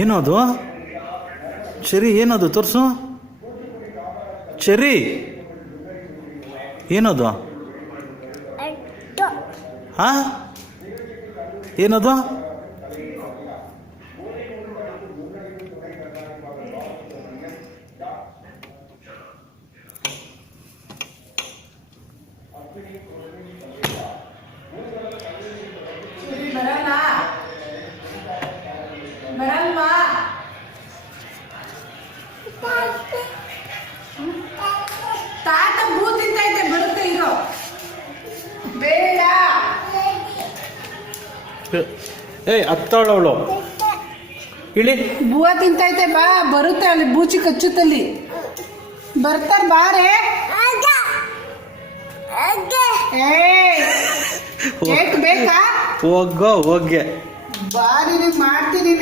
ಏನದು ಚೆರಿ? ಏನದು ತೋರ್ಸು. ಚೆರಿ ಏನದು? ಹಾ, ಏನದು? ಬರಲ್ವಾ? ತಾತ ಬೂ ತಿಂತೈತೆ, ಬರುತ್ತೆ ಇರೋ. ಬೇಡ. ಏಯ್ ಹತ್ತಾಳವಳು ಇಳಿ. ಬೂವ ತಿಂತೈತೆ, ಬಾ. ಬರುತ್ತೆ ಅಲ್ಲಿ, ಬೂಚಿ ಕಚ್ಚುತ್ತಲ್ಲಿ. ಬರ್ತಾರ ಬಾರೆ. ಏ ಬೇಕಾ? ಹೋಗೋ ಹೋಗ್ಗೆ ಬಾ, ನಿನಗೆ ಮಾಡ್ತೀನಿ.